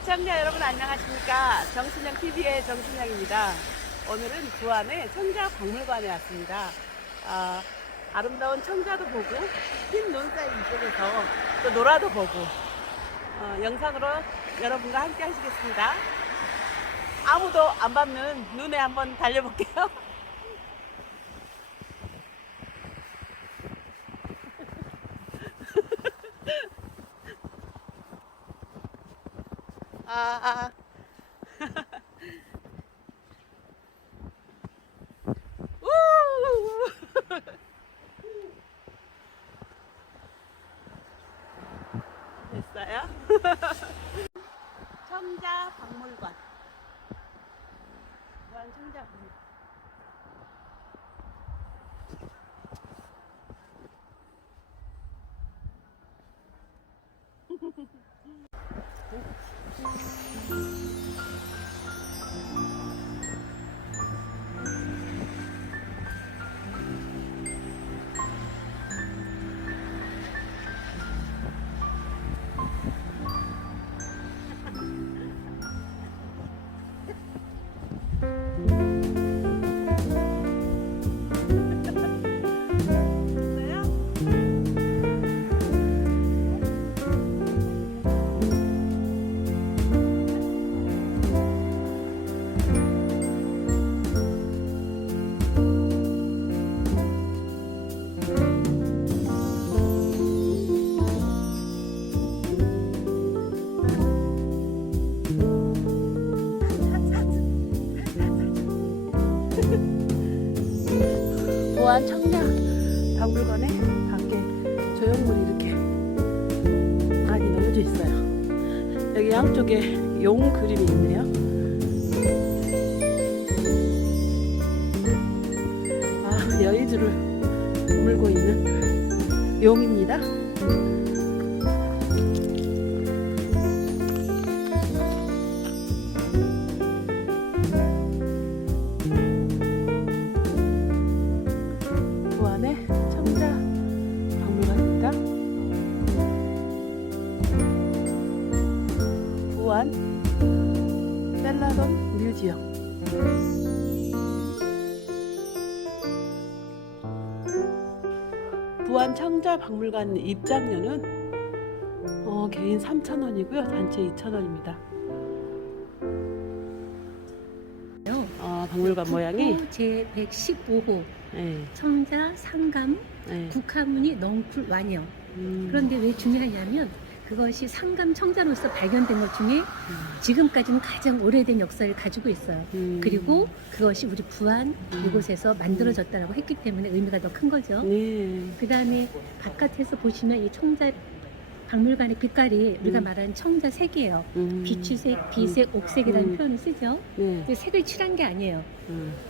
시청자 여러분 안녕하십니까? 정순영 TV의 정순영입니다. 오늘은 부안의 청자박물관에 왔습니다. 아름다운 청자도 보고 흰 논사이 이쪽에서 또 노라도 보고 영상으로 여러분과 함께 하시겠습니다. 아무도 안 밟는 눈에 한번 달려볼게요. 아. 우! 됐어요? 청자박물관. 부안 청자박물관. 부안 청자박물관에 밖에 조형물이 이렇게 많이 놓여져 있어요. 여기 양쪽에 용 그림이 있네요. 여의주를 물고 있는 용입니다. 부안의 청자박물관입니다. 부안 셀라돈 뮤지엄. 부안 청자박물관 입장료는 개인 3,000원이고요. 단체 2,000원입니다. 박물관 모양이 제 115호 네. 청자 상감 네. 국화문이 넝쿨 완영. 그런데 왜 중요하냐면 그것이 상감 청자로서 발견된 것 중에 지금까지는 가장 오래된 역사를 가지고 있어요. 그리고 그것이 우리 부안 이곳에서 만들어졌다고 했기 때문에 의미가 더 큰 거죠. 네. 그 다음에 바깥에서 보시면 이 청자 박물관의 빛깔이 우리가 말하는 청자 색이에요. 비추색, 비색, 옥색이라는 표현을 쓰죠. 네. 근데 색을 칠한 게 아니에요.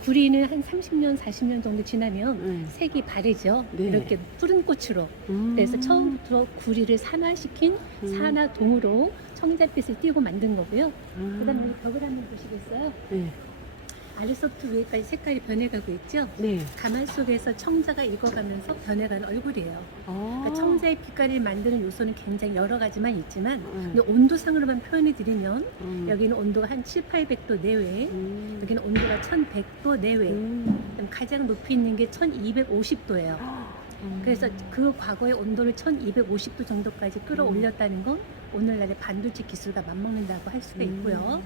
구리는 한 30년, 40년 정도 지나면 색이 바래죠. 네. 이렇게 푸른 꽃으로. 그래서 처음부터 구리를 산화시킨 산화동으로 청자빛을 띄고 만든 거고요. 그 다음에 이 벽을 한번 보시겠어요? 네. 아래서부터 위에까지 색깔이 변해가고 있죠. 네. 가만 속에서 청자가 익어가면서 변해가는 얼굴이에요. 그러니까 청자의 빛깔을 만드는 요소는 굉장히 여러 가지만 있지만 근데 온도상으로만 표현해 드리면 여기는 온도가 한 700~800도 내외, 여기는 온도가 1100도 내외, 가장 높이 있는 게 1250도예요. 그래서 그 과거의 온도를 1250도 정도까지 끌어올렸다는 건 오늘날의 반도체 기술과 맞먹는다고 할 수가 있고요.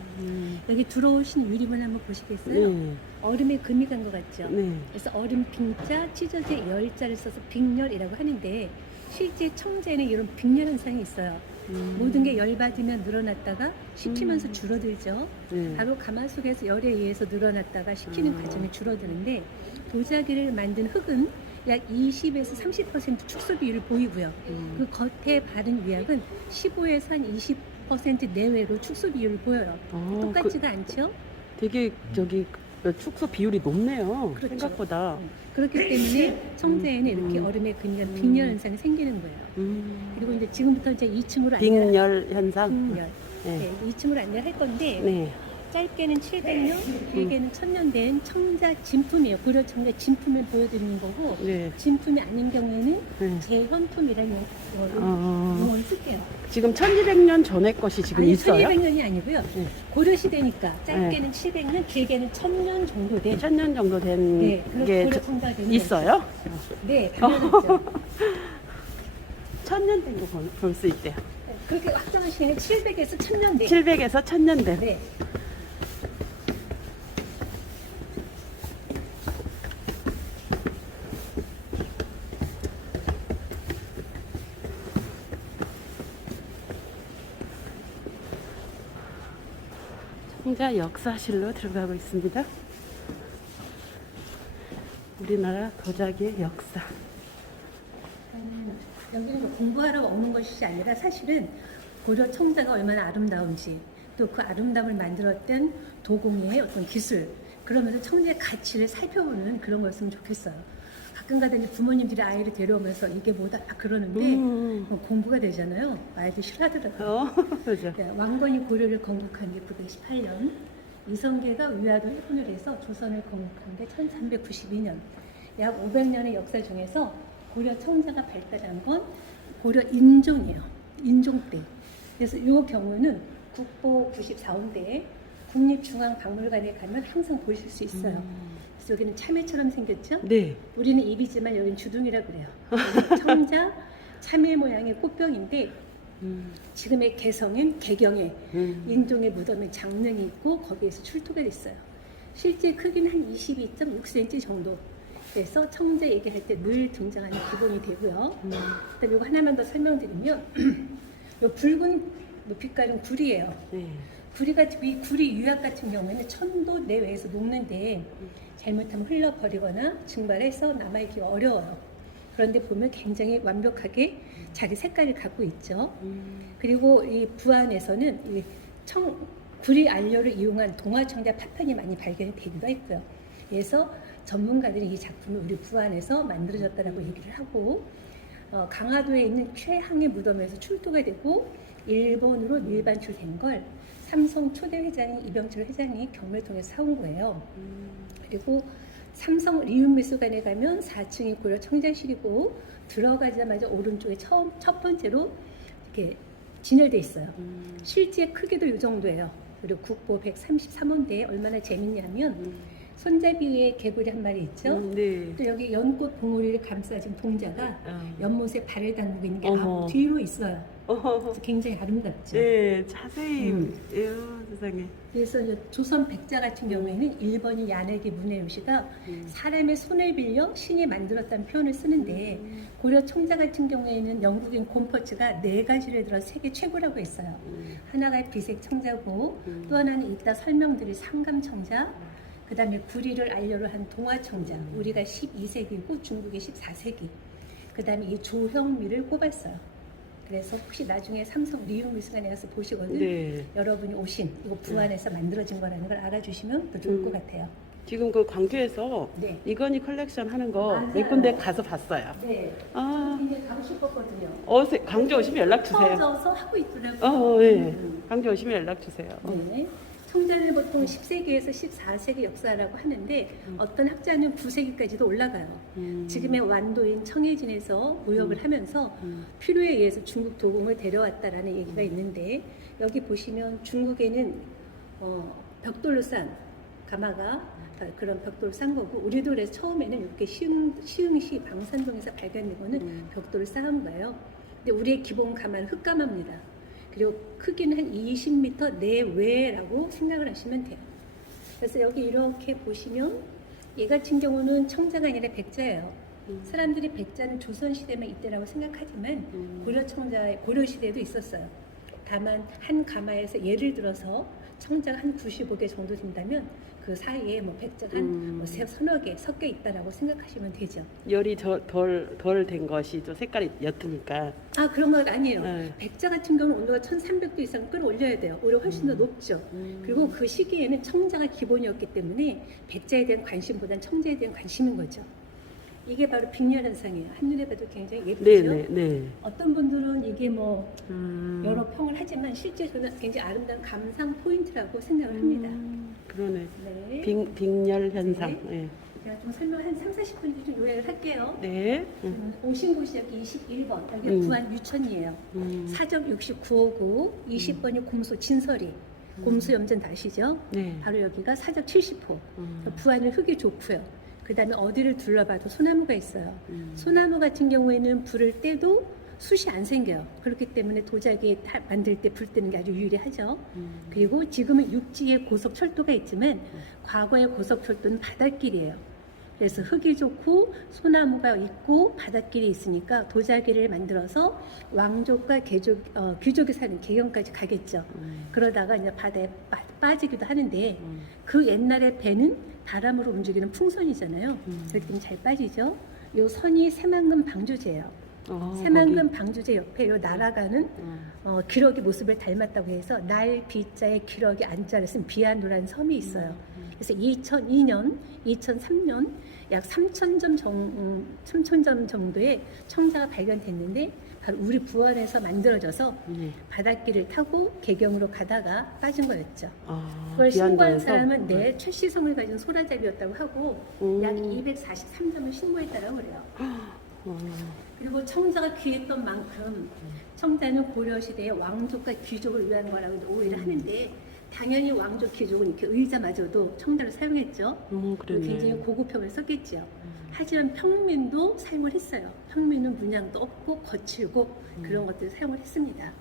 여기 들어오신 유리문 한번 보시겠어요? 네. 얼음에 금이 간 것 같죠? 네. 그래서 얼음 빙자, 찢어진 열자를 써서 빙열이라고 하는데 실제 청자에는 이런 빙열 현상이 있어요. 모든 게 열받으면 늘어났다가 식히면서 줄어들죠. 바로 가마속에서 열에 의해서 늘어났다가 식히는 과정이 줄어드는데 도자기를 만든 흙은 약 20에서 30% 축소 비율을 보이고요. 그 겉에 바른 위약은 15에서 한 20% 내외로 축소 비율을 보여요. 똑같지가 않죠? 되게 축소 비율이 높네요. 그렇죠. 생각보다. 그렇기 때문에 청자에는 이렇게 얼음에 그냥 빙열 현상이 생기는 거예요. 그리고 이제 지금부터 이제 2층으로 빙열 현상. 빙열. 네. 네, 2층으로 안내할 건데 네. 짧게는 700년, 길게는 1000년 된 청자 진품이에요. 고려 청자 진품을 보여드리는 거고 네. 진품이 아닌 경우에는 네. 재현품이라는 어. 용어를 쓸게요. 지금 1200년 전의 것이 지금 아니, 있어요? 1200년이 아니고요. 네. 고려 시대니까 짧게는 700년, 길게는 1000년 정도 된 1000년 정도 된 네, 그런 게 고려 청자가 되는 있어요? 거죠. 네, 당연하죠. 1000년 된 거 볼 수 있대요. 그렇게 확정하시면 700에서 1000년 된 700에서 1000년 된. 네. 청자 역사실로 들어가고 있습니다. 우리나라 도자기의 역사. 여기는 공부하러 오는 것이 아니라 사실은 고려 청자가 얼마나 아름다운지 또 그 아름다움을 만들었던 도공의 어떤 기술 그러면서 청자의 가치를 살펴보는 그런 거였으면 좋겠어요. 가끔가다 이제 부모님들이 아이를 데려오면서 이게 뭐다 그러는데 공부가 되잖아요. 아이들 싫어하더라고요. 그죠. 네, 왕건이 고려를 건국한 게 918년, 이성계가 위화도 해군을 해서 조선을 건국한 게 1392년. 약 500년의 역사 중에서 고려 청자가 발달한 건 고려 인종이에요. 인종 때. 그래서 이 경우는 국보 94호인데 국립중앙박물관에 가면 항상 보실 수 있어요. 그래서 여기는 참외처럼 생겼죠? 네. 우리는 입이지만 여기는 주둥이라고 그래요. 여기 청자 참외 모양의 꽃병인데 지금의 개성인 개경에 인종의 무덤에 장릉이 있고 거기에서 출토가 됐어요. 실제 크기는 한 22.6cm 정도. 그래서 청자 얘기할 때 늘 등장하는 기본이 되고요. 일단 이거 하나만 더 설명드리면 이 붉은 빛깔은 구리예요. 네. 구리 유약 같은 경우에는 천도 내외에서 녹는데 잘못하면 흘러버리거나 증발해서 남아있기 어려워요. 그런데 보면 굉장히 완벽하게 자기 색깔을 갖고 있죠. 그리고 이 부안에서는 이 구리 안료를 이용한 동화청자 파편이 많이 발견되기도 했고요. 그래서 전문가들이 이 작품을 우리 부안에서 만들어졌다라고 얘기를 하고 강화도에 있는 최항의 무덤에서 출토가 되고 일본으로 밀반출된 걸 삼성 초대 회장인 이병철 회장이 경매를 통해서 사온 거예요. 그리고 삼성 리움미술관에 가면 4층이 고려 청자실이고 들어가자마자 오른쪽에 첫 번째로 이렇게 진열돼 있어요. 실제 크기도 이 정도예요. 그리고 국보 133호인데 얼마나 재밌냐면 손잡이 위에 개구리 한 마리 있죠. 네. 또 여기 연꽃 봉우리를 감싸진 동자가 연못에 발을 담그고 있는 게 뒤로 있어요. 그래서 굉장히 아름답죠. 네, 자세히. 세상에. 그래서 이제 조선 백자 같은 경우에는 일본인 야내기 문해요시가 사람의 손을 빌려 신이 만들었다는 표현을 쓰는데 고려 청자 같은 경우에는 영국인 곰퍼츠가 4가지를 들어 세계 최고라고 했어요. 하나가 비색 청자고 또 하나는 이따 설명드릴 상감 청자, 그 다음에 구리를 안료로 한 동화 청자, 우리가 12세기고 중국이 14세기, 그 다음에 이 조형미를 꼽았어요. 그래서 혹시 나중에 삼성 리움미술관에 가서 보시거든 네. 여러분이 오신 이거 부안에서 만들어진 거라는 걸 알아주시면 더 좋을 것 같아요. 지금 그 광주에서 네. 이건희 컬렉션 하는 거 맞아요. 몇 군데 가서 봤어요. 네. 아, 이제 가고 싶었거든요. 광주 오시면 연락 주세요. 처져서 하고 있더라고요. 네. 광주 오시면 연락 주세요. 네. 청자는 보통 10세기에서 14세기 역사라고 하는데 어떤 학자는 9세기까지도 올라가요. 지금의 완도인 청해진에서 무역을 하면서 필요에 의해서 중국 도공을 데려왔다라는 얘기가 있는데 여기 보시면 중국에는 벽돌로 싼 가마가 그런 벽돌을 싼 거고 우리도 그래서 처음에는 이렇게 시흥시 방산동에서 발견된 거는 벽돌을 쌓은 거예요. 근데 우리의 기본 가마는 흙가마입니다. 그리고 크기는 한 20m 내외라고 생각을 하시면 돼요. 그래서 여기 이렇게 보시면 얘 같은 경우는 청자가 아니라 백자예요. 사람들이 백자는 조선시대만 이때라고 생각하지만 고려시대에도 있었어요. 다만 한 가마에서 예를 들어서 청자가 한 95개 정도 된다면 그 사이에 뭐 백자가 한 서너 개 섞여 있다라고 생각하시면 되죠. 열이 덜 된 것이 좀 색깔이 옅으니까. 아 그런 건 아니에요. 네. 백자 같은 경우는 온도가 1300도 이상 끌어올려야 돼요. 오히려 훨씬 더 높죠. 그리고 그 시기에는 청자가 기본이었기 때문에 백자에 대한 관심보다는 청자에 대한 관심인 거죠. 이게 바로 빅렬 현상이에요. 한눈에 봐도 굉장히 예쁘죠. 네네네. 어떤 분들은 이게 뭐 여러 평을 하지만 실제 저는 굉장히 아름다운 감상 포인트라고 생각을 합니다. 그러네. 네. 빅렬 현상. 네. 제가 좀 설명 한 3, 40분 좀 요약을 할게요. 네. 오신 곳이 여기 21번, 여기 부안 유천이에요. 사적 69호구, 20번이 곰소 진설이, 곰소 염전 다 아시죠? 네. 바로 여기가 사적 70호. 부안은 흙이 좋고요. 그 다음에 어디를 둘러봐도 소나무가 있어요. 소나무 같은 경우에는 불을 떼도 숯이 안 생겨요. 그렇기 때문에 도자기 만들 때 불 때는 게 아주 유리하죠. 그리고 지금은 육지에 고속철도가 있지만 과거의 고속철도는 바닷길이에요. 그래서 흙이 좋고 소나무가 있고 바닷길이 있으니까 도자기를 만들어서 왕족과 귀족이 사는 개경까지 가겠죠. 그러다가 이제 바다에 빠지기도 하는데 그 옛날에 배는 바람으로 움직이는 풍선이잖아요. 그렇기 때문에 잘 빠지죠. 요 선이 새만금 방주제예요. 새만금 방주제 옆에 요 날아가는 기러기 모습을 닮았다고 해서 날 비자에 기러기 안자를 쓴 비아누라는 섬이 있어요. 그래서 2002년, 2003년 약 3,000점 정도의 청자가 발견됐는데 바로 우리 부안에서 만들어져서 바닷길을 타고 개경으로 가다가 빠진 거였죠. 그걸 신고한 사람은 최시성을 가진 소라잡이였다고 하고 약 243점을 신고했다고 그래요. 그리고 청자가 귀했던 만큼 청자는 고려시대의 왕족과 귀족을 위한 거라고 오해를 하는데 당연히 왕족 귀족은 이렇게 의자마저도 청자를 사용했죠. 굉장히 고급형을 썼겠죠. 하지만 평민도 사용을 했어요. 평민은 문양도 없고 거칠고 그런 것들을 사용을 했습니다.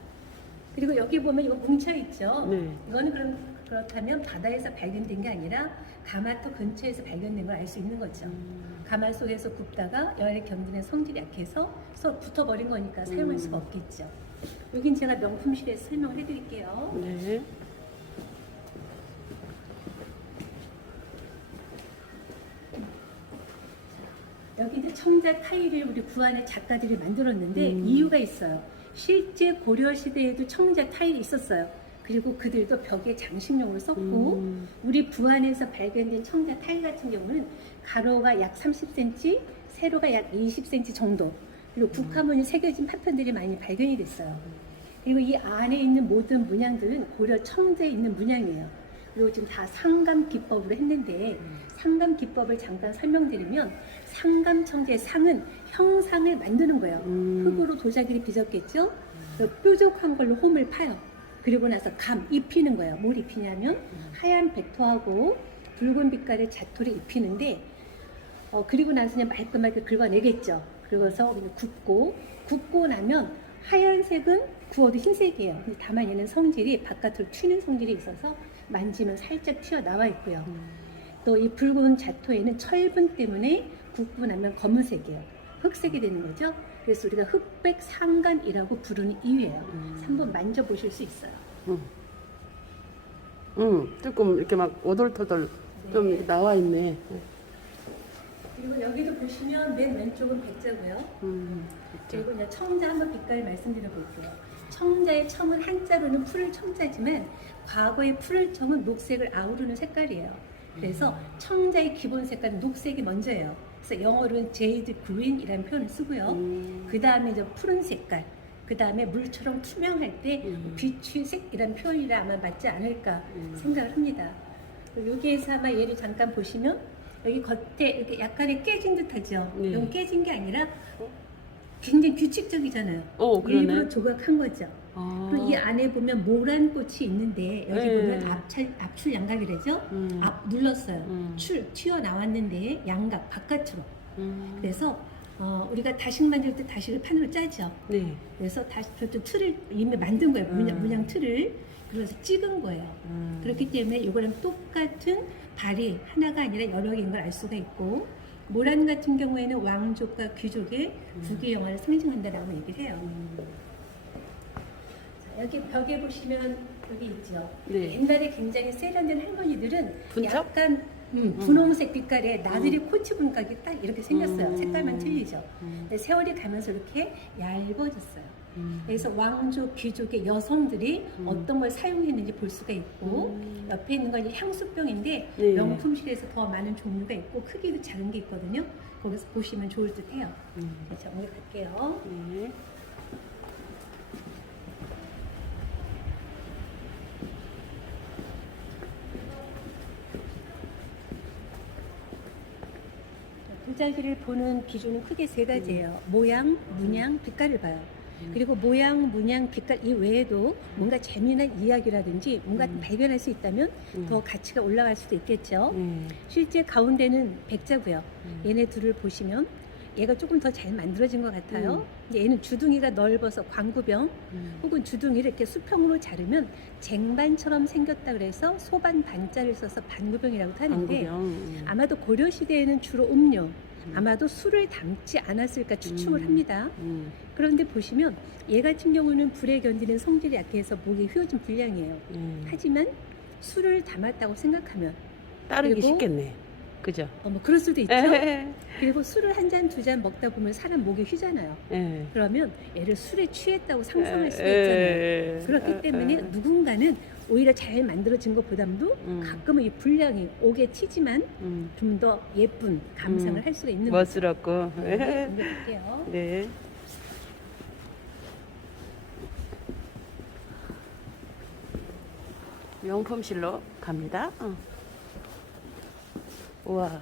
그리고 여기 보면 이거 뭉쳐있죠. 이거는 그렇다면 바다에서 발견된 게 아니라 가마터 근처에서 발견된 걸 알 수 있는 거죠. 가마 속에서 굽다가 열에 견디는 성질이 약해서 붙어버린 거니까 사용할 수가 없겠죠. 여긴 제가 명품실에서 설명을 해드릴게요. 네. 여기 이제 청자 타일을 우리 부안의 작가들이 만들었는데 이유가 있어요. 실제 고려시대에도 청자 타일이 있었어요. 그리고 그들도 벽에 장식용으로 썼고 우리 부안에서 발견된 청자 타일 같은 경우는 가로가 약 30cm, 세로가 약 20cm 정도 그리고 국화문이 새겨진 파편들이 많이 발견이 됐어요. 그리고 이 안에 있는 모든 문양들은 고려 청자에 있는 문양이에요. 그리고 지금 다 상감 기법으로 했는데 상감 기법을 잠깐 설명드리면 상감 청자의 상은 형상을 만드는 거예요. 흙으로 도자기를 빚었겠죠. 뾰족한 걸로 홈을 파요. 그리고 나서 입히는 거예요. 뭘 입히냐면 하얀 백토하고 붉은 빛깔의 자토를 입히는데 그리고 나서 그냥 말끔하게 긁어내겠죠. 그러고서 굽고 나면 하얀색은 구워도 흰색이에요. 근데 다만 얘는 성질이 바깥으로 튀는 성질이 있어서 만지면 살짝 튀어나와 있고요. 또 이 붉은 자토에는 철분 때문에 굽고 나면 검은색이에요. 흑색이 되는 거죠. 그래서 우리가 흑백 상감이라고 부르는 이유예요. 한번 만져보실 수 있어요. 조금 이렇게 막 오돌토돌 좀 이렇게 나와 있네. 그리고 여기도 보시면 맨 왼쪽은 백자고요. 그리고 이제 청자 한번 빛깔 말씀드려 볼게요. 청자의 청은 한자로는 푸를 청자지만 과거의 푸를 청은 녹색을 아우르는 색깔이에요. 그래서 청자의 기본 색깔은 녹색이 먼저예요. 그래서 영어로는 제이드 그린이라는 표현을 쓰고요. 그 다음에 이제 푸른 색깔, 그 다음에 물처럼 투명할 때 비취색이라는 표현이라 아마 맞지 않을까 생각을 합니다. 여기에서 아마 얘를 잠깐 보시면 여기 겉에 이렇게 약간의 깨진 듯하죠. 이건 깨진 게 아니라 굉장히 규칙적이잖아요. 일부러 조각한 거죠. 그리고 이 안에 보면 모란 꽃이 있는데 여기 보면 압출 양각이라죠. 앞 눌렀어요. 튀어나왔는데 양각 바깥으로. 그래서 우리가 다식 만들 때 다식을 판으로 짜죠. 그래서 저도 틀을 이미 만든 거예요. 문양 틀을. 그래서 찍은 거예요. 그렇기 때문에 이거랑 똑같은 발이 하나가 아니라 여러 개인 걸 알 수가 있고 모란 같은 경우에는 왕족과 귀족의 부귀 영화를 상징한다라고 얘기를 해요. 자, 여기 벽에 보시면 여기 있죠. 옛날에 굉장히 세련된 할머니들은 분첩? 약간 분홍색 빛깔의 나들이 코치 분각이 딱 이렇게 생겼어요. 색깔만 틀리죠. 근데 세월이 가면서 이렇게 얇아졌어요. 그래서 왕족, 귀족의 여성들이 어떤 걸 사용했는지 볼 수가 있고 옆에 있는 건 향수병인데 네. 명품실에서 더 많은 종류가 있고 크기도 작은 게 있거든요. 거기서 보시면 좋을 듯해요. 자, 오늘 갈게요. 네. 도자기를 보는 기준은 크게 세 가지예요. 모양, 문양, 빛깔을 봐요. 그리고 모양, 문양, 빛깔 이외에도 뭔가 재미난 이야기라든지 뭔가 발견할 수 있다면 더 가치가 올라갈 수도 있겠죠. 실제 가운데는 백자고요. 얘네 둘을 보시면 얘가 조금 더 잘 만들어진 것 같아요. 근데 얘는 주둥이가 넓어서 광구병 혹은 주둥이를 이렇게 수평으로 자르면 쟁반처럼 생겼다 그래서 소반 반자를 써서 반구병이라고 하는데 아마도 고려 시대에는 주로 음료 아마도 술을 담지 않았을까 추측을 합니다. 그런데 보시면 얘 같은 경우는 불에 견디는 성질이 약해서 목에 휘어진 분량이에요. 하지만 술을 담았다고 생각하면 따르기 그리고 쉽겠네. 그죠? 뭐 그럴 수도 있죠. 에. 그리고 술을 한 잔, 두 잔 먹다 보면 사람 목이 휘잖아요. 에. 그러면 얘를 술에 취했다고 상상할 수가 있잖아요. 그렇기 때문에 누군가는 오히려 잘 만들어진 것보다도 가끔은 이 분량이 옥에 튀지만 좀 더 예쁜 감상을 할 수가 있는 거죠. 멋스럽고. 네, 옮겨볼게요. 네. 명품실로 갑니다. 우와.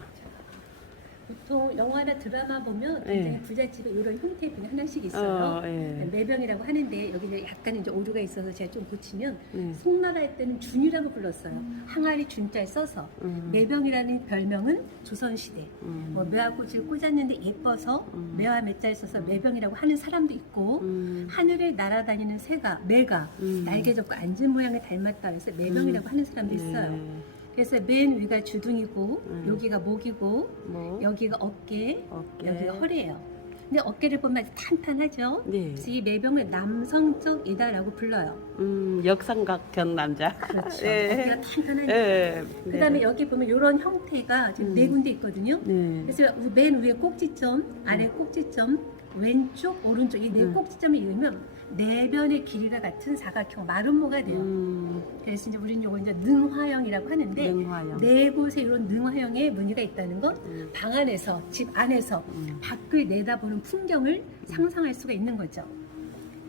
보통 영화나 드라마 보면 굉장히 부잣집에 이런 형태의 하나씩 있어요. 예. 매병이라고 하는데 여기는 약간 이제 오류가 있어서 제가 좀 고치면 네. 송나라할 때는 준이라고 불렀어요. 항아리 준자에 써서 매병이라는 별명은 조선시대 뭐 매화꽃을 꽂았는데 예뻐서 매화 매자에 써서 매병이라고 하는 사람도 있고 하늘을 날아다니는 새가 매가 날개 접고 앉은 모양을 닮았다 해서 매병이라고 하는 사람도 있어요. 그래서 맨 위가 주둥이고 여기가 목이고 뭐? 여기가 어깨, 어깨. 여기가 허리예요. 근데 어깨를 보면 아주 탄탄하죠. 네. 그래서 이 매병을 남성적이다라고 불러요. 역삼각형 남자. 그렇죠. 예. 어깨가 탄탄하니까. 예. 그다음에 여기 보면 이런 형태가 지금 네 군데 있거든요. 네. 그래서 맨 위에 꼭지점, 아래 꼭지점, 왼쪽, 오른쪽 이 네 꼭지점을 이으면 내변의 길이가 같은 사각형 마름모가 돼요. 그래서 이제 우리는 요거 이제 능화형이라고 하는데 능화형. 네 곳에 이런 능화형의 무늬가 있다는 건 방 안에서 집 안에서 밖을 내다보는 풍경을 상상할 수가 있는 거죠.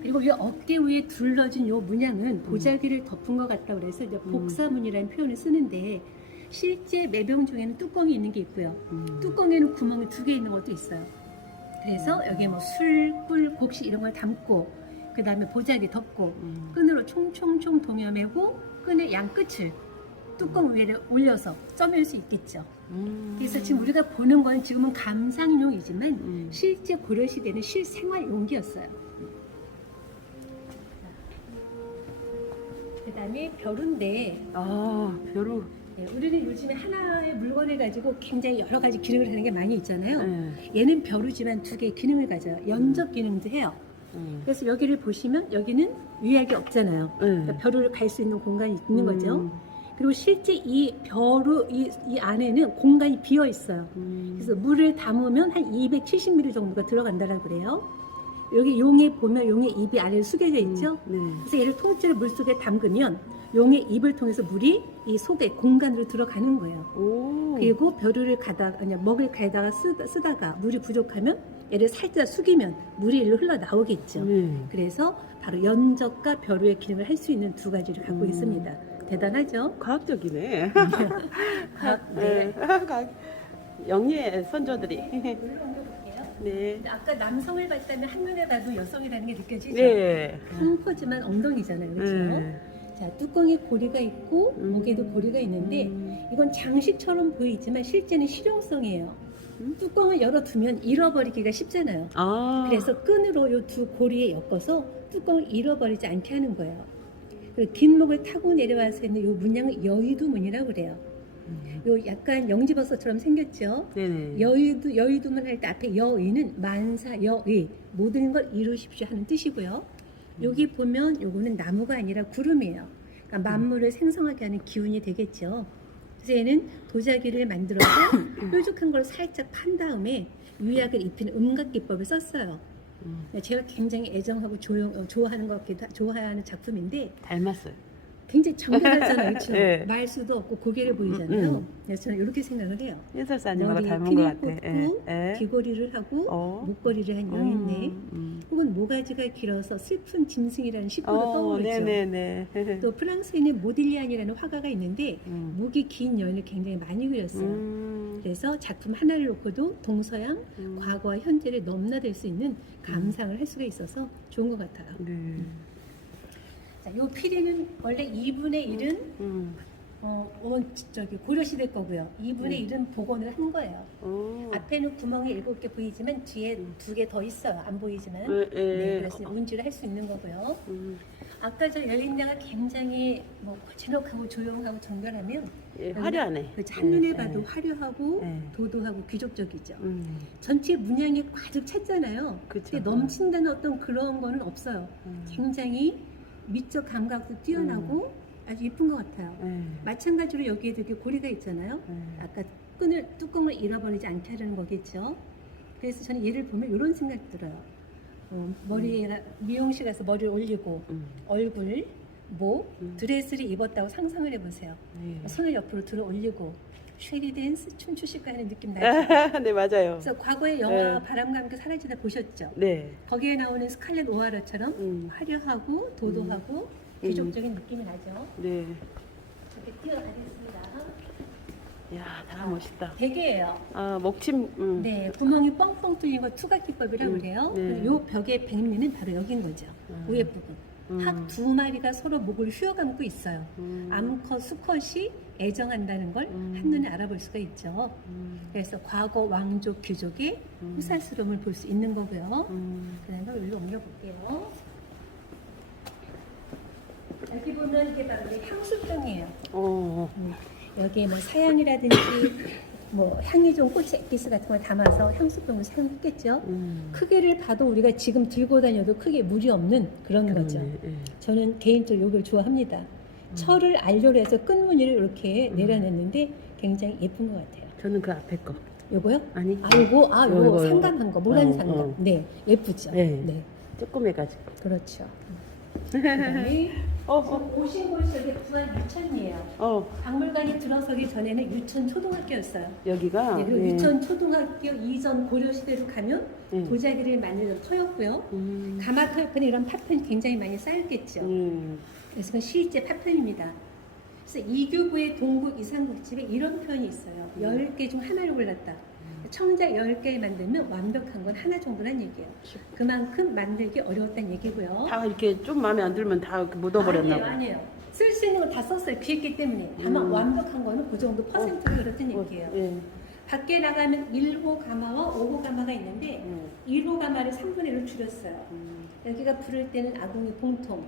그리고 이 어깨 위에 둘러진 요 문양은 보자기를 덮은 것 같다고 그래서 이제 복사문이라는 표현을 쓰는데 실제 매병 중에는 뚜껑이 있는 게 있고요. 뚜껑에는 구멍이 두 개 있는 것도 있어요. 그래서 여기에 뭐 술, 꿀, 곡식 이런 걸 담고 그 다음에 보자기 덮고 끈으로 총총총 동여매고 끈의 양 끝을 뚜껑 위에 올려서 써맬 수 있겠죠. 그래서 지금 우리가 보는 건 지금은 감상용이지만 실제 고려시대는 실생활 용기였어요. 그 다음에 벼루인데 벼루. 우리는 요즘에 하나의 물건을 가지고 굉장히 여러 가지 기능을 하는 게 많이 있잖아요. 네. 얘는 벼루지만 두 개의 기능을 가져요. 연적 기능도 해요. 그래서 여기를 보시면 여기는 위약이 없잖아요. 그러니까 벼루를 갈 수 있는 공간이 있는 거죠. 그리고 실제 이 벼루 이 안에는 공간이 비어 있어요. 그래서 물을 담으면 한 270ml 정도가 들어간다라고 그래요. 여기 용에 보면 용의 입이 아래로 숙여져 있죠. 네. 그래서 얘를 통째로 물 속에 담그면 용의 입을 통해서 물이 이 속에 공간으로 들어가는 거예요. 그리고 벼루를 먹을 가에다가 쓰다가 물이 부족하면 얘를 살짝 숙이면 물이 일로 흘러 나오겠죠. 그래서 바로 연적과 벼루의 기능을 할 수 있는 두 가지를 갖고 있습니다. 대단하죠? 과학적이네. 네. 영리의 선조들이. 올려볼게요. 네. 아까 남성을 봤다면 한눈에 봐도 여성이라는 게 느껴지죠? 네. 펑퍼지만 엉덩이잖아요. 그렇죠? 네. 자, 뚜껑에 고리가 있고 목에도 고리가 있는데 이건 장식처럼 보이지만 실제는 실용성이에요. 뚜껑을 열어두면 잃어버리기가 쉽잖아요. 그래서 끈으로 이 두 고리에 엮어서 뚜껑을 잃어버리지 않게 하는 거예요. 그 긴 목을 타고 내려와서 있는 이 문양을 여의도문이라고 그래요. 요 약간 영지버섯처럼 생겼죠. 네네. 여의도문 할 때 앞에 여의는 만사 여의 모든 걸 이루십시오 하는 뜻이고요. 여기 보면 요거는 나무가 아니라 구름이에요. 그러니까 만물을 생성하게 하는 기운이 되겠죠. 그래서 얘는 도자기를 만들어서 뾰족한 걸 살짝 판 다음에 유약을 입히는 음각 기법을 썼어요. 제가 굉장히 애정하고 좋아하는 것 같기도 좋아하는 작품인데 닮았어요. 굉장히 정갈하잖아요, 그렇죠? 네. 말수도 없고 고개를 보이잖아요. 그래서 저는 이렇게 생각을 해요. 해설사님하고 머리에 닮은 것 피를 같아. 꽂고 귀걸이를 하고 목걸이를 한 여인네, 혹은 모가지가 길어서 슬픈 짐승이라는 식구도 떠오르죠. 네네네. 또 프랑스에 있는 모딜리안이라는 화가가 있는데 목이 긴 여인을 굉장히 많이 그렸어요. 그래서 작품 하나를 놓고도 동서양, 과거와 현재를 넘나들 수 있는 감상을 할 수가 있어서 좋은 것 같아요. 네. 자, 요 피리는 원래 2분의 1은 고려시대 거고요. 2분의 1은 복원을 한 거예요. 앞에는 구멍이 7개 보이지만 뒤에 2개 더 있어요. 안 보이지만. 네, 그래서 운지를 할 수 있는 거고요. 아까 저 여인네가 굉장히 고즈넉하고 조용하고 정결하면 화려하네. 그렇죠. 한눈에 봐도 화려하고 도도하고 귀족적이죠. 전체 문양이 가득 찼잖아요. 그쵸. 근데 넘친다는 어떤 그런 거는 없어요. 굉장히 미적 감각도 뛰어나고 아주 예쁜 것 같아요. 마찬가지로 여기에도 이렇게 고리가 있잖아요. 아까 뚜껑을 잃어버리지 않게 하려는 거겠죠. 그래서 저는 얘를 보면 이런 생각이 들어요. 머리에 미용실 가서 머리를 올리고 얼굴, 목, 드레스를 입었다고 상상을 해보세요. 손을 옆으로 들어 올리고 쉐리 댄스 춤추실까 하는 느낌 나죠. 네, 맞아요. 그래서 과거의 영화 바람과 함께 사라지다 보셨죠? 네. 거기에 나오는 스칼렛 오하라처럼 화려하고 도도하고 귀족적인 느낌이 나죠. 네. 이렇게 뛰어가겠습니다. 야, 다 멋있다. 베개예요. 아, 먹침. 네, 구멍이 뻥뻥 뚫린 거 투각기법이라고 그래요. 네. 요 벽의 백미는 바로 여긴 거죠. 위에 부분. 학 2마리가 서로 목을 휘어감고 있어요. 암컷, 수컷이 애정한다는 걸 한눈에 알아볼 수가 있죠. 그래서 과거 왕족, 귀족의 후살스러움을 볼 수 있는 거고요. 그 다음에 여기로 옮겨볼게요. 여기 보면 이게 바로 향수병이에요. 여기에 뭐 사양이라든지 뭐 향이 좀 꽃의 액기스 같은 걸 담아서 향수병을 사용했겠죠. 크기를 봐도 우리가 지금 들고 다녀도 크게 무리 없는 그런 거죠. 저는 개인적으로 이걸 좋아합니다. 철을 알료로 해서 끝무늬를 이렇게 내려냈는데 굉장히 예쁜 것 같아요. 저는 그 앞에 거. 요거요? 아니. 요거 상감한 거, 모란 상감. 네, 예쁘죠. 네. 조금 해가지고. 그렇죠. 그다음에 보신 곳이 여기 부안 유천이에요. 박물관이 들어서기 전에는 유천 초등학교였어요. 여기가. 네, 그리고 유천 초등학교 이전 고려 시대로 가면 도자기를 만드는 터였고요. 가마 터였거나 이런 파편이 굉장히 많이 쌓였겠죠. 그래서 그건 실제 파편입니다. 그래서 이교구의 동국 이상국집에 이런 표현이 있어요. 10개 중 하나를 골랐다. 청자 10개 만들면 완벽한 건 하나 정도란 얘기예요. 그만큼 만들기 어려웠다는 얘기고요. 다 이렇게 좀 마음에 안 들면 다 이렇게 묻어버렸나 봐. 아니에요. 쓸 수 있는 거 다 썼어요. 귀했기 때문에. 다만 완벽한 거는 그 정도 퍼센트가 그렇다는 얘기예요. 밖에 나가면 1호 가마와 5호 가마가 있는데 1호 가마를 3분의 1로 줄였어요. 여기가 부를 때는 아궁이 봉통,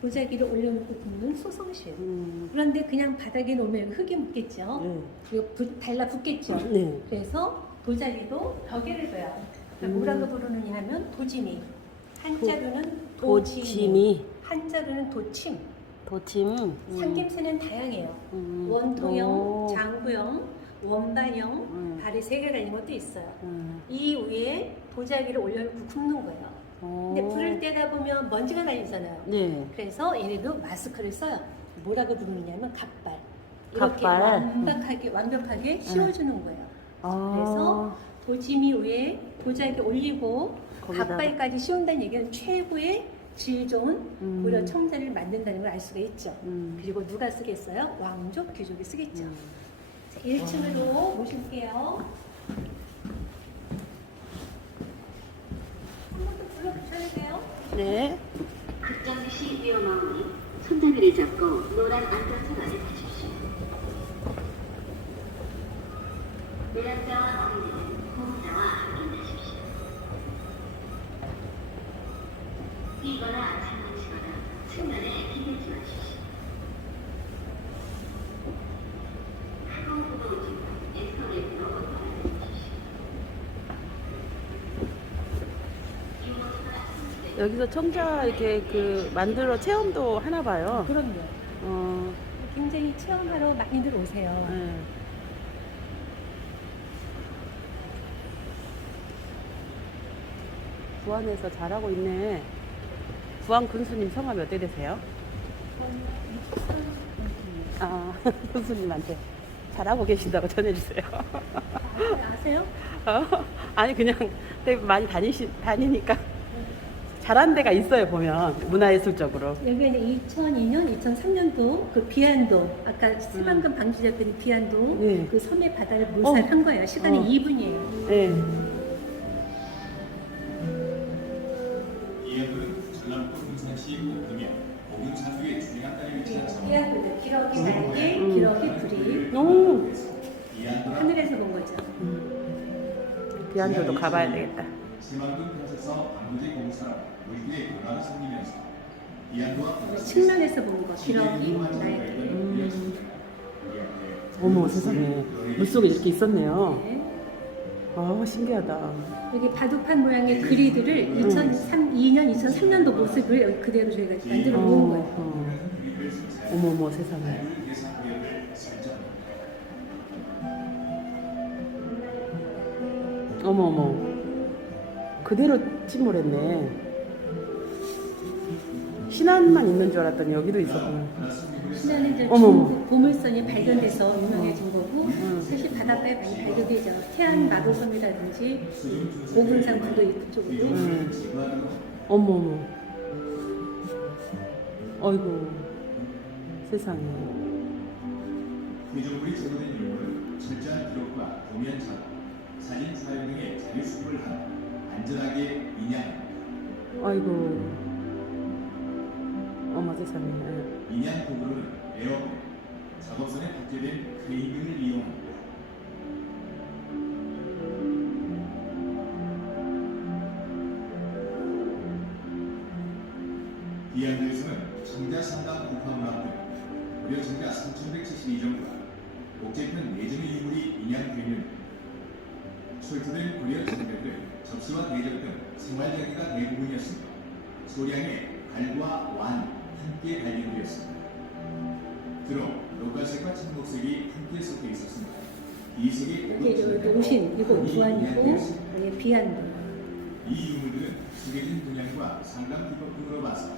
도자기를 올려놓고 굽는 소성실. 그런데 그냥 바닥에 놓으면 흙이 묻겠죠. 이거 달라붙겠죠. 그래서 도자기도 벽에를 둬요. 뭐라고 부르느냐 하면 도지미. 한자로는 도지미. 한자로는 도침. 도침. 삼김새는 다양해요. 원통형, 장구형, 원반형, 발에 3개 달린 것도 있어요. 이 위에 도자기를 올려놓고 굽는 거예요. 근데 불을 떼다 보면 먼지가 달리잖아요. 네. 그래서 얘네도 마스크를 써요. 뭐라고 부르느냐면 갓발. 이렇게 갓발. 완벽하게 씌워주는 거예요. 그래서 도지미 위에 도자기 올리고 갓발까지 씌운다는 얘기는 최고의 질 좋은 고려 청자를 만든다는 걸 알 수가 있죠. 그리고 누가 쓰겠어요? 왕족, 귀족이 쓰겠죠. 자, 1층으로 모실게요. 한번더 불러주셔야 돼요. 네. 극장 시 위험하오니 손잡이를 잡고 노란 안전선을 타십시오. 내란자와 어린이는 보호자와 함께 타십시오. 뛰거나 장난치거나 측면에 기대지 마십시오. 항공구도 중 에스컬레이터로 올라가십시오. 여기서 청자 이렇게 그 만들어 체험도 하나 봐요. 그럼요. 굉장히 체험하러 많이들 오세요. 네. 부안에서 잘하고 있네. 부안 군수님 성함이 어떻게 되세요? 아, 군수님한테 잘하고 계신다고 전해주세요. 아세요? 아니 그냥 되게 많이 다니니까 잘한 데가 있어요 보면 문화예술적으로. 여기는 2002년, 2003년도 그 비안도 아까 새방금 방주잡혔던 비안도 네. 그 섬의 바다를 묘사한 거예요. 시간이 2분이에요. 네. 이해도는 전남도 군산시 목동면 고군산도에 중앙가에 위치한 섬. 비안도 기러기 날개, 기러기 부리 오. 하늘에서 본 거죠. 비안도도 가봐야 되겠다. 새만금 펜스서 방부제 공사로 물기의 변화가 생기면서 이안도와 측면에서 본 거, 기러기 날개. 어머 세상에 물속에 이렇게 있었네요. 네. 아 신기하다. 여기 바둑판 모양의 그리드를 2002년, 2003년도 모습을 여기 그대로 저희가 만들어 놓은 거예요. 어머머 세상에. 어머머 그대로 침몰했네. 신안만 있는 줄 알았더니 여기도 있었구나. 신안은 이제 어머머. 중국 보물선이 발견돼서 유명해진 거고 사실 바닷가에 많이 발견되죠. 태안 마도섬이라든지 오분산 부도 이쪽으로. 어머머. 어이구 세상에. 구조물이 제거된 이유는 철저한 기록과 도면 작업, 사진 촬영 등의 자료 수집을 한 안전하게 인양, 아이고. 어머 세상에. 인양 도구로는 에어백, 작업선에 탑재된 크레인 등을 이용합니다. 비안도에서는 청자 상당 국화문화 등 무려 정자 3,172정도가 목재편 4점의 유물이 인양되는 출토된 고려 정자들은 접시와 대접 등 생활장애가 대부분이었으며 소량의 갈과 완 함께 발견되었습니다. 주로 녹갈색과 청록색이 함께 섞여 있었습니다. 이 색의 이게 여기 오신 이거 부안이고 여기 비안도. 이 유물들은 수계진 분양과 상담 기법 등으로 봐서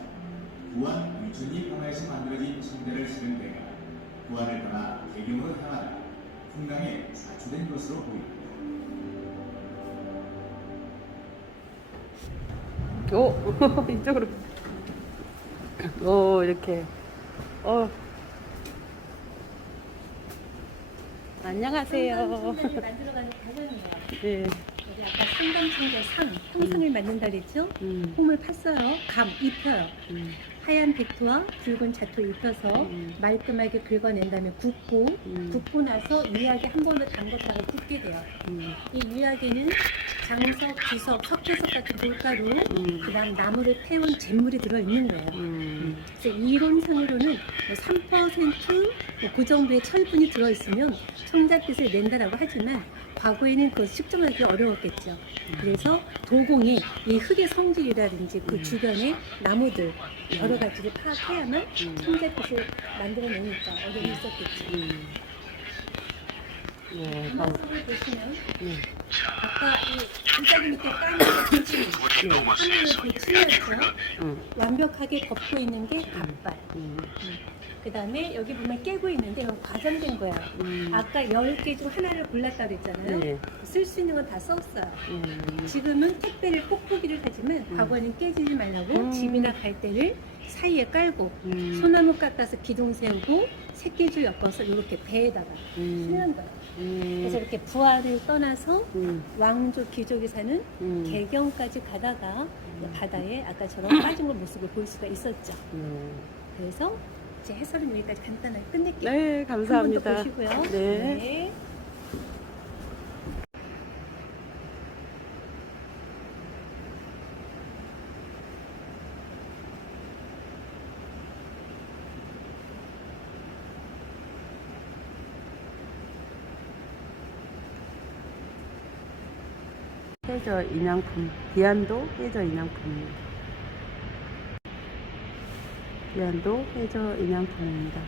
부안 유천리 황하에서 만들어진 청자를 실은 데가 부안을 떠나 개경으로 향하다 풍랑에 사초된 것으로 보입니다. 오 이쪽으로. 오 이렇게. 안녕하세요. 청자를 만들어가는 과정이에요. 네. 여기 아까 상담청자 상, 형상을 만든다 그랬죠? 음. 홈을 팠어요. 감, 입혀요. 하얀 백토와 붉은 자토 입혀서 말끔하게 긁어낸 다음에 굽고 굽고 나서 유약에 한 번더 담궜다가 굽게 돼요. 이 유약에는 장석, 주석, 석회석 같은 돌가루, 그다음 나무를 태운 잿물이 들어있는 거예요. 그래서 이론상으로는 3%, 그 정도의 철분이 들어있으면 청자빛을 낸다라고 하지만 과거에는 그걸 측정하기 어려웠겠죠. 그래서 도공이 이 흙의 성질이라든지 그 주변의 나무들 여러 가지를 파악해야만 청자빛을 만들어내니까 어려움이 있었겠죠. 네. 가만속을 보시면 네. 아까 이 골짜기 밑에 까는 빛이 빛이었죠. 완벽하게 덮고 있는 게 갑발. 그 다음에 여기 보면 깨고 있는데 이건 과장된 거야. 아까 10개 중 하나를 골랐다 그랬잖아요. 네. 쓸 수 있는 건 다 썼어요. 지금은 택배를 뽁뽁이를 하지만 과거에는 깨지지 말라고 집이나 갈대를 사이에 깔고 소나무 깎아서 기둥 세우고 새끼줄 엮어서 이렇게 배에다가 실는 거예요. 그래서 이렇게 부안을 떠나서 왕족 귀족이 사는 개경까지 가다가 바다에 아까처럼 빠진 걸 모습을 볼 수가 있었죠. 그래서 제 해설은 여기까지 간단하게 끝낼게요. 네, 감사합니다. 한 번 더 보시고요. 네. 해저 인양품, 비안도 해저 인양품입니다. 비안도 해저 인양품입니다.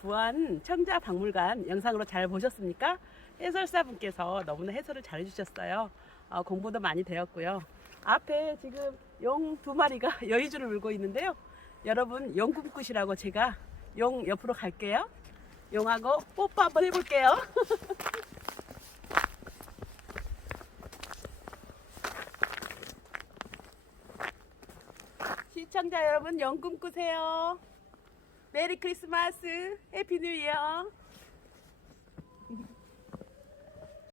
부안 청자 박물관 영상으로 잘 보셨습니까? 해설사분께서 너무나 해설을 잘 해주셨어요. 공부도 많이 되었고요. 앞에 지금 용 2마리가 여의주를 물고 있는데요. 여러분 용 꿈꾸시라고 제가 용 옆으로 갈게요. 용하고 뽀뽀 한번 해볼게요. 시청자 여러분 용 꿈꾸세요. 메리 크리스마스 해피 뉴 이어.